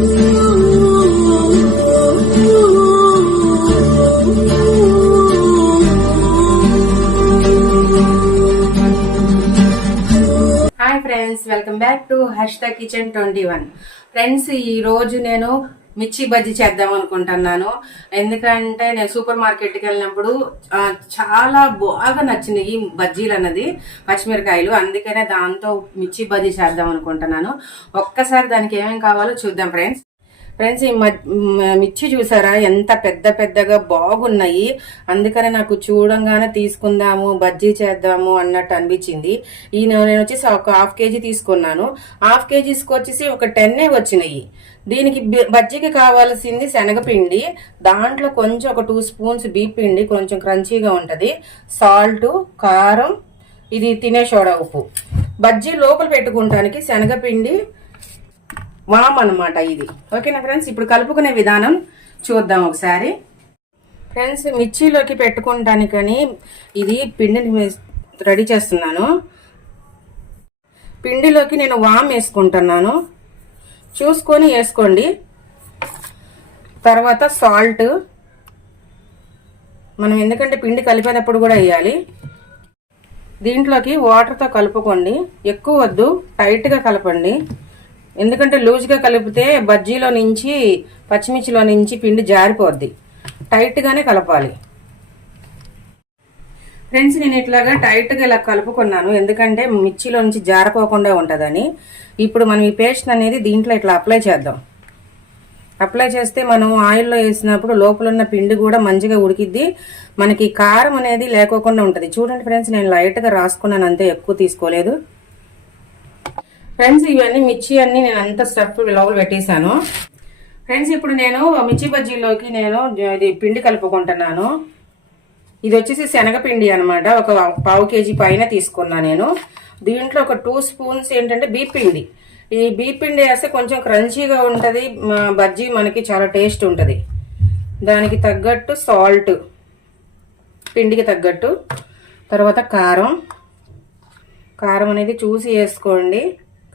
Hi friends, welcome back to #kitchen21. Friends, ఈ రోజు నేను మిర్చి బజ్జీ చేద్దాం అనుకుంటున్నాను. ఎందుకంటే నేను సూపర్ మార్కెట్కి వెళ్ళినప్పుడు చాలా బాగా నచ్చినాయి బజ్జీలు అన్నది, పచ్చిమిరకాయలు. అందుకనే దాంతో మిర్చి బజ్జీ చేద్దాం అనుకుంటున్నాను. ఒక్కసారి దానికి ఏమేమి కావాలో చూద్దాం ఫ్రెండ్స్. ఫ్రెండ్స్, ఈ మిర్చి చూసారా ఎంత పెద్ద పెద్దగా బాగున్నాయి. అందుకనే నాకు చూడంగానే తీసుకుందాము, బజ్జీ చేద్దాము అన్నట్టు అనిపించింది. ఈ నేను వచ్చేసి ఒక ½ కేజీ తీసుకున్నాను. ½ కేజీస్కి వచ్చేసి ఒక 10 వచ్చినాయి. దీనికి బజ్జీకి కావాల్సింది శనగపిండి, దాంట్లో కొంచెం ఒక 2 స్పూన్స్ బియ్యం పిండి, కొంచెం క్రంచీగా ఉంటది, సాల్ట్, కారం, ఇది తినే సోడా ఉప్పు. బజ్జీ లోపల పెట్టుకుంటానికి శనగపిండి, వామ్ అనమాట ఇది. ఓకేనా ఫ్రెండ్స్, ఇప్పుడు కలుపుకునే విధానం చూద్దాం ఒకసారి. ఫ్రెండ్స్, మిర్చిలోకి పెట్టుకుంటానికని ఇది పిండిని రెడీ చేస్తున్నాను. పిండిలోకి నేను వామ్ వేసుకుంటున్నాను, చూసుకొని వేసుకోండి. తర్వాత సాల్ట్, మనం ఎందుకంటే పిండి కలిపేటప్పుడు కూడా వేయాలి. దీంట్లోకి వాటర్తో కలుపుకోండి, ఎక్కువ వద్దు, టైట్గా కలపండి. ఎందుకంటే లూజ్గా కలిపితే బజ్జీలో నుంచి, పచ్చిమిర్చిలో నుంచి పిండి జారిపోద్ది. టైట్గానే కలపాలి. ఫ్రెండ్స్, నేను ఇట్లాగా టైట్గా ఇలా కలుపుకున్నాను, ఎందుకంటే మిర్చిలో నుంచి జారిపోకుండా ఉంటుందని. ఇప్పుడు మనం ఈ పేస్ట్ అనేది దీంట్లో ఇట్లా అప్లై చేద్దాం. అప్లై చేస్తే మనం ఆయిల్లో వేసినప్పుడు లోపల ఉన్న పిండి కూడా మంచిగా ఉడికిద్ది, మనకి కారం అనేది లేకోకుండా ఉంటుంది. చూడండి ఫ్రెండ్స్, నేను లైట్గా రాసుకున్నాను అంతే, ఎక్కువ తీసుకోలేదు. ఫ్రెండ్స్, ఇవన్నీ మిర్చి అన్ని నేను అంతా స్టఫ్ లోపల పెట్టేశాను. ఫ్రెండ్స్, ఇప్పుడు నేను మిర్చి బజ్జీలోకి నేను ఇది పిండి కలుపుకుంటున్నాను. ఇది వచ్చేసి శనగపిండి అనమాట, ఒక ½ కేజీ పైన తీసుకున్నా నేను. దీంట్లో ఒక 2 స్పూన్స్ ఏంటంటే బియ్యం పిండి. ఈ బియ్యం పిండి వేస్తే కొంచెం క్రంచీగా ఉంటుంది, బజ్జీ మనకి చాలా టేస్ట్ ఉంటుంది. దానికి తగ్గట్టు సాల్ట్, పిండికి తగ్గట్టు. తర్వాత కారం, కారం అనేది చూసి వేసుకోండి,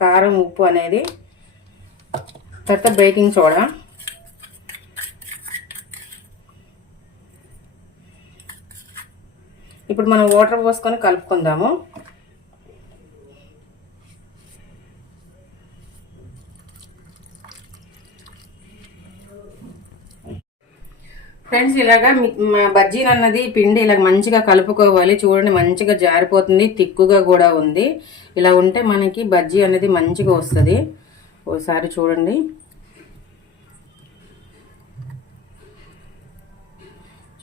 కారం, ఉప్పు అనేది. తర్వాత బేకింగ్ సోడా. ఇప్పుడు మనం వాటర్ పోసుకొని కలుపుకుందాము. ఫ్రెండ్స్, ఇలాగా బజ్జీలు అన్నది పిండి ఇలా మంచిగా కలుపుకోవాలి. చూడండి, మంచిగా జారిపోతుంది, తిక్కుగా కూడా ఉంది. ఇలా ఉంటే మనకి బజ్జీ అనేది మంచిగా వస్తుంది. ఒకసారి చూడండి,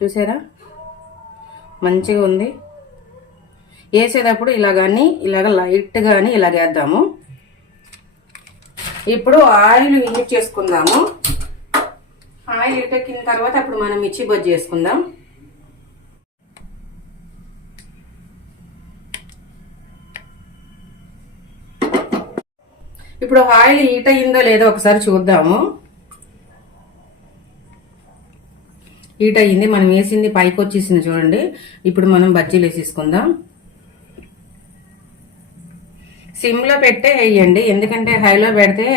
చూసారా మంచిగా ఉంది. వేసేటప్పుడు ఇలాగని ఇలాగ లైట్గాని ఇలాగేద్దాము. ఇప్పుడు ఆయిల్ హీట్ చేసుకుందాము. ఆయిల్ హీట్ ఎక్కిన తర్వాత అప్పుడు మనం మిర్చి బజ్జీ వేసుకుందాం. ఇప్పుడు ఆయిల్ హీట్ అయ్యిందో లేదో ఒకసారి చూద్దాము. హీట్ అయ్యింది, మనం వేసింది పైకి వచ్చేసింది చూడండి. ఇప్పుడు మనం బజ్జీలు వేసేసుకుందాం. సిమ్లో పెట్టే వేయండి, ఎందుకంటే హైలో పెడితే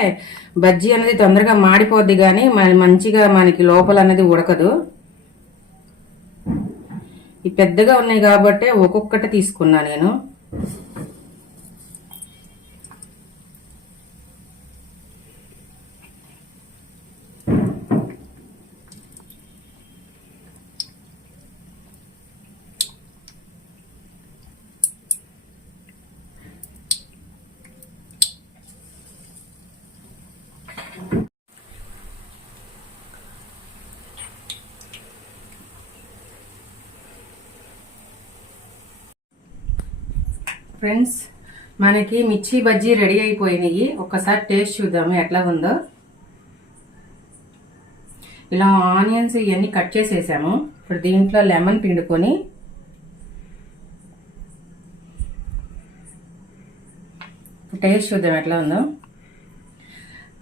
బజ్జీ అనేది తొందరగా మాడిపోద్ది, కానీ మంచిగా మనకి లోపల అనేది ఉడకదు. ఈ పెద్దగా ఉన్నాయి కాబట్టి ఒక్కొక్కటి తీసుకున్నా నేను. ఫ్రెండ్స్, మనకి మిర్చి బజ్జీ రెడీ అయిపోయినాయి. ఒక్కసారి టేస్ట్ చూద్దాము ఎట్లా ఉందో. ఇలా ఆనియన్స్ ఇవన్నీ కట్ చేసేసాము. ఇప్పుడు దీంట్లో లెమన్ పిండుకొని టేస్ట్ చూద్దాం ఎట్లా ఉందో.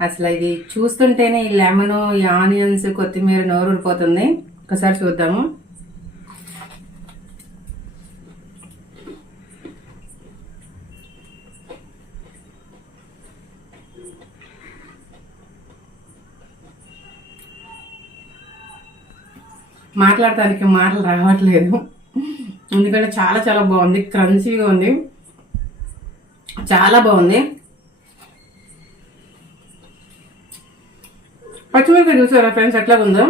అసలు ఇది చూస్తుంటేనే ఈ లెమన్, ఈ ఆనియన్స్, కొత్తిమీర నోరు ఊరిపోతుంది. ఒకసారి చూద్దాము. మాట్లాడటానికి మాటలు రావట్లేదు, ఎందుకంటే చాలా చాలా బాగుంది, క్రంచీగా ఉంది, చాలా బాగుంది. పచ్చిమిరపకాయ చూసారా ఫ్రెండ్స్ ఎట్లా ఉందో,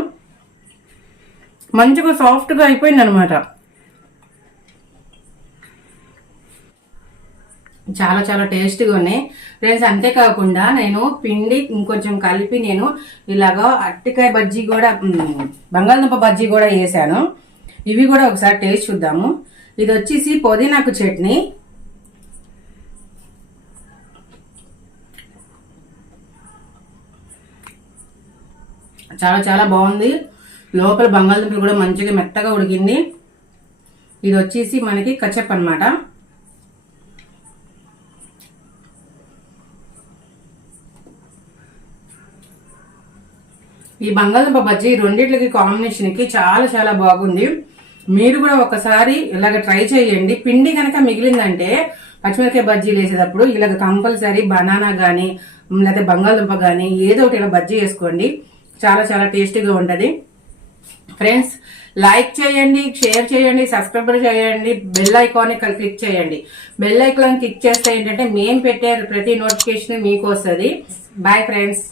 మంచిగా సాఫ్ట్గా అయిపోయింది అనమాట. చాలా చాలా టేస్టీగా ఉన్నాయి ఫ్రెండ్స్. అంతేకాకుండా నేను పిండి ఇంకొంచెం కలిపి నేను ఇలాగా అరటికాయ బజ్జీ కూడా, బంగాళదుంప బజ్జీ కూడా వేసాను. ఇవి కూడా ఒకసారి టేస్ట్ చూద్దాము. ఇది వచ్చేసి పుదీనాకు చట్నీ, చాలా చాలా బాగుంది. లోపల బంగాళదుంపలు కూడా మంచిగా మెత్తగా ఉడికింది. ఇది వచ్చేసి మనకి కచప్ అన్నమాట. ఈ బంగాళదుంప బజ్జీ రెండిట్లకి కాంబినేషన్కి చాలా చాలా బాగుంది. మీరు కూడా ఒకసారి ఇలాగ ట్రై చేయండి. పిండి కనుక మిగిలిందంటే పచ్చిమిరకాయ బజ్జీలు వేసేటప్పుడు ఇలాగ కంపల్సరీ బనానా కానీ లేకపోతే బంగాళదుంప కానీ ఏదో ఒకటి ఇలా బజ్జీ వేసుకోండి, చాలా చాలా టేస్టీగా ఉంటుంది. ఫ్రెండ్స్ లైక్ చేయండి, షేర్ చేయండి, సబ్స్క్రైబ్ చేయండి, బెల్ ఐకాన్ క్లిక్ చేయండి. బెల్ ఐకాన్ క్లిక్ చేస్తే ఏంటంటే మేము పెట్టే ప్రతి నోటిఫికేషన్ మీకు వస్తుంది. Bye friends.